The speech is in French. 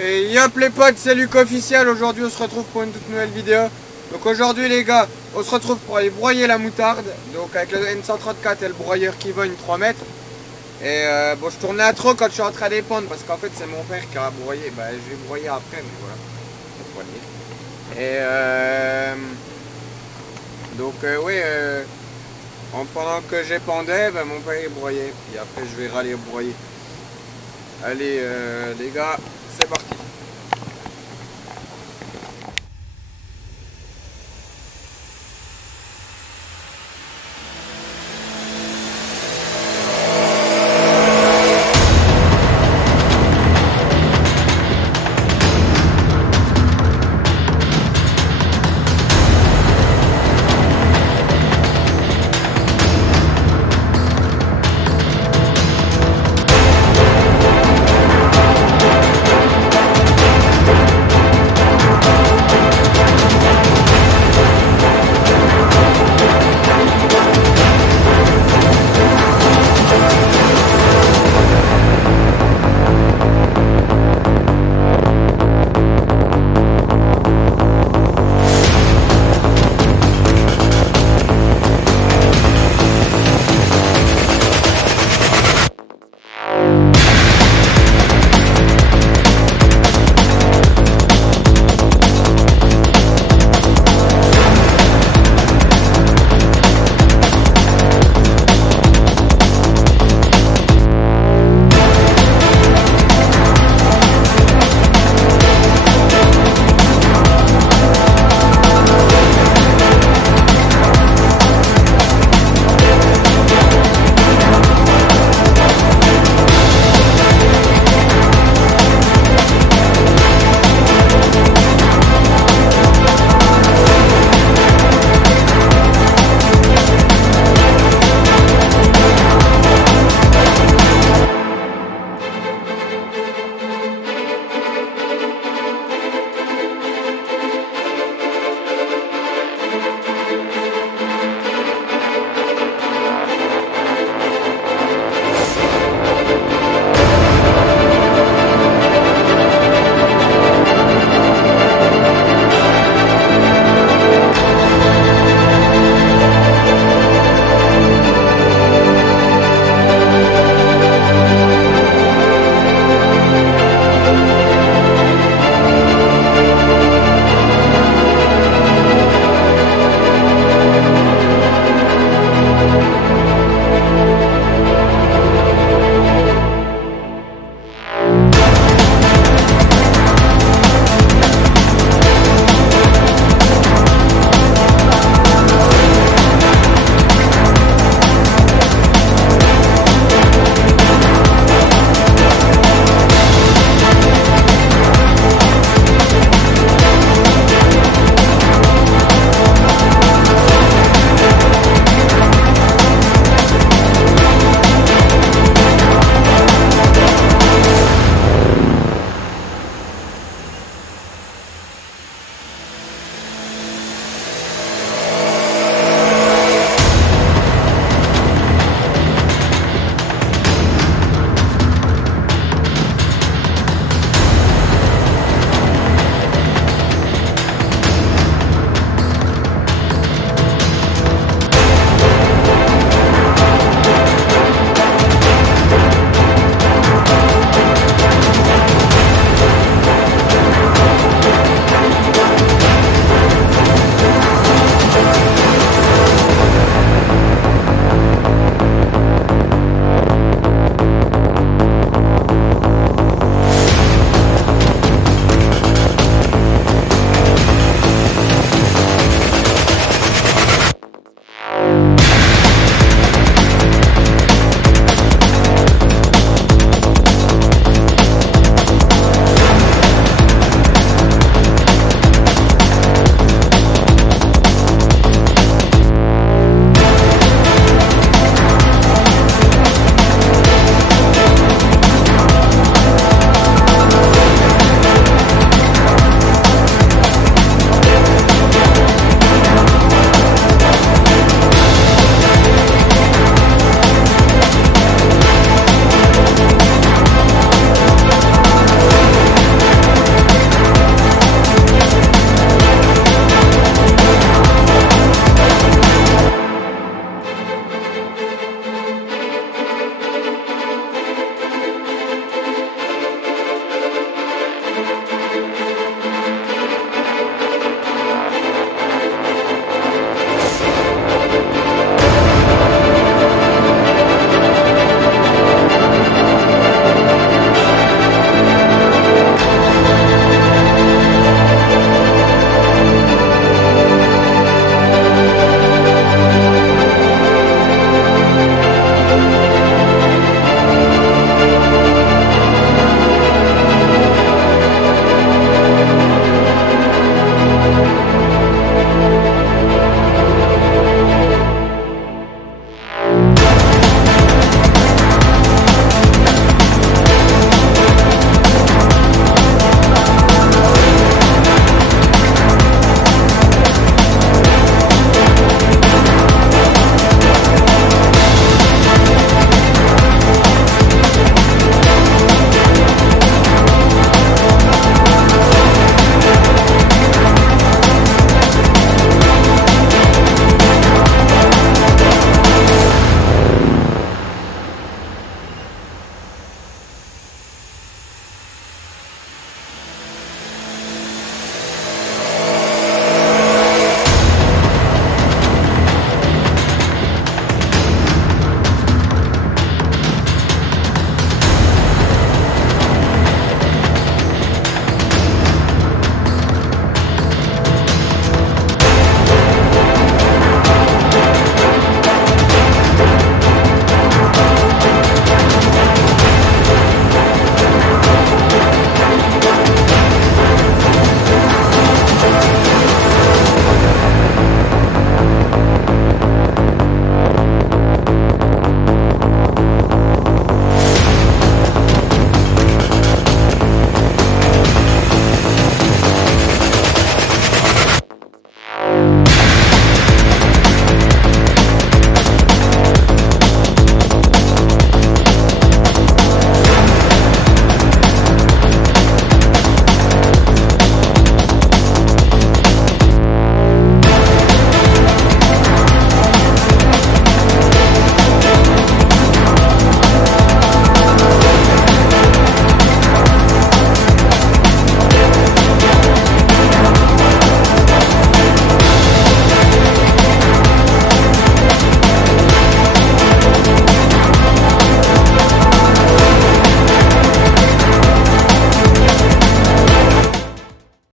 Et yop les potes, c'est Luc officiel. Aujourd'hui on se retrouve pour une toute nouvelle vidéo. Donc aujourd'hui les gars, on se retrouve pour aller broyer la moutarde. Donc avec le N134 et le broyeur QUIVOGNE 3 mètres. Et bon, je tournais à trop quand je suis en train d'épandre parce qu'en fait c'est mon père qui a broyé. Bah je vais broyer après, mais voilà. Et donc oui, pendant que j'épandais, bah, mon père broyait. Puis après je vais râler broyer. Allez les gars, c'est parti.